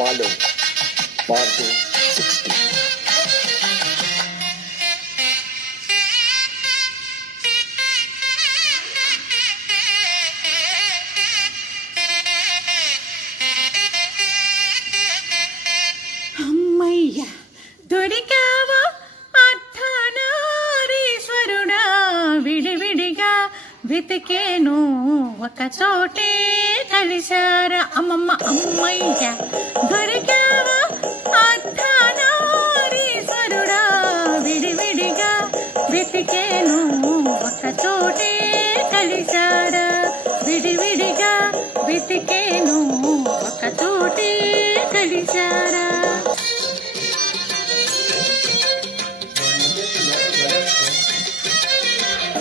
Follow Bardo 60. అమ్మయ్య దొరికావా అర్ధనారీశ్వరుడా, విడివిడిగా వెతికేను ఒక చోటే కలిశారా. అమ్మమ్మ అమ్మయ్య దొరికావా అర్ధనారీశ్వరుడా, విడివిడిగా వెతికేను ఒక చోటే కలిశారా. విడివిడిగా వెతికేను ఒక చోటే కలిశారా.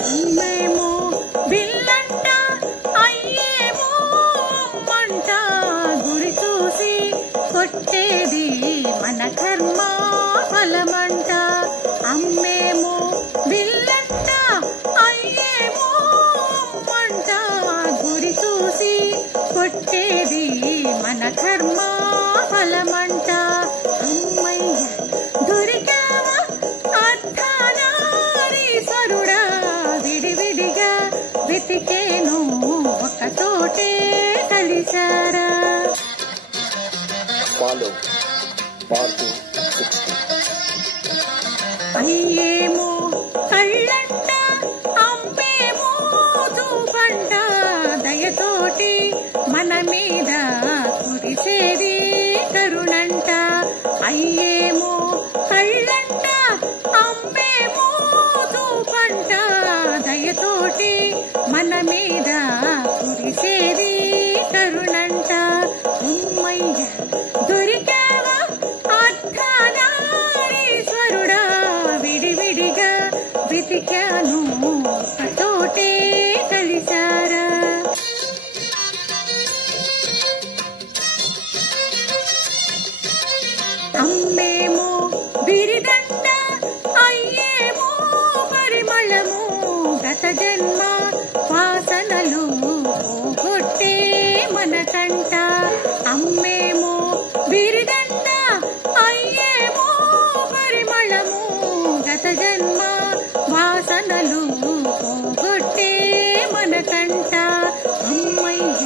అమ్మేమో బిల్లంట, అయ్యేమో అమ్మంట, గురి చూసి కొట్టేది మన కర్మ ఫలమంట. అమ్మేమో బిల్లంట, అయ్యేమో అమ్మంట, గురి చూసి కొట్టేది మన కర్మ ఫలమంట. అమ్మయ్య దొరికావా అర్ధనారీశ్వరుడా, విడివిడిగా వెతికేను ఒక చోటే కలిశారా. Follow Bardo 60. అయ్యేమో కళ్ళంట, అమ్మేమో చూపంట, దయతోటి మన మీద కురిసేది కరుణంట. అయ్యేమో కళ్ళంట, అమ్మేమో చూపంట, దయతోటి మన మీద కురిసేది కరుణంట. అమ్మయ్య దొరికావా అర్ధనారీశ్వరుడా, విడివిడిగా వెతికాను ఒక చోటే కలిశారా. అమ్మేమో బిరిదండ, అయ్యేమో పరిమళము, గత జన్మ వాసనలు పోగొట్టే మన కంట. అమ్మేమో బిరిదండ, అయ్యేమో పరిమళము, గత జన్మ వాసనలు పోగొట్టే మన కంట. అమ్మయ్య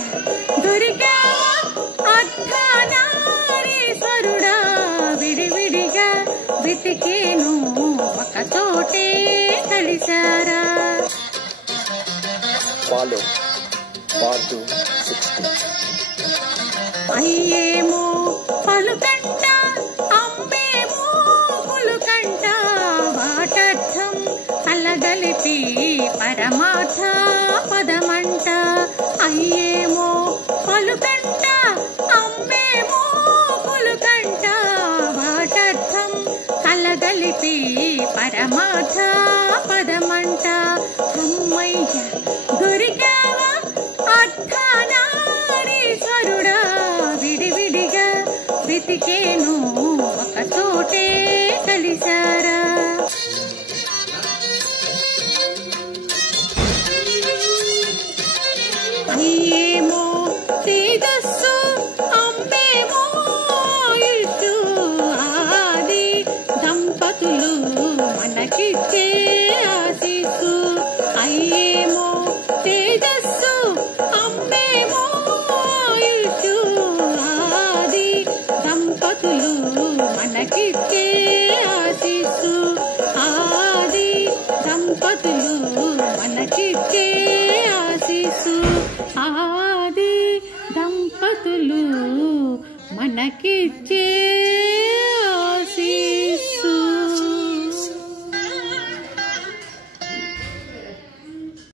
దొరికావా అర్ధనారీశ్వరుడా, విడివిడిగా వెతికేను ఒక చోటే కలిశారా. Follow Bardo 60. అయ్యేమో పలుకంట, అమ్మేమో పులుకంట, వాటర్థం కలగలిపి పరమార్థ పదమంట. అయ్యేమో పలుకంట, అమ్మేమో పులుకంట, వాటర్థం కలగలిపి పరమార్థ పదమంట. అమ్మయ్య దొరికావా అర్ధనారీశ్వరుడా, విడివిడిగా వెతికేను ఒక చోటే కలిశారా. అయ్యేమో తేజస్సు, అమ్మేమో ఆయుష్షు, ఆది దంపతులు మనకిచ్చే ఆశీస్సు. అయ్యేమో తేజస్సు, అమ్మేమో ఆయుష్షు, ఆది దంపతులు మనకిచ్చే ఆశీస్సు. ఆది దంపతులు మనకిచ్చే ఆశీస్సు. ఆది దంపతులు మనకిచ్చే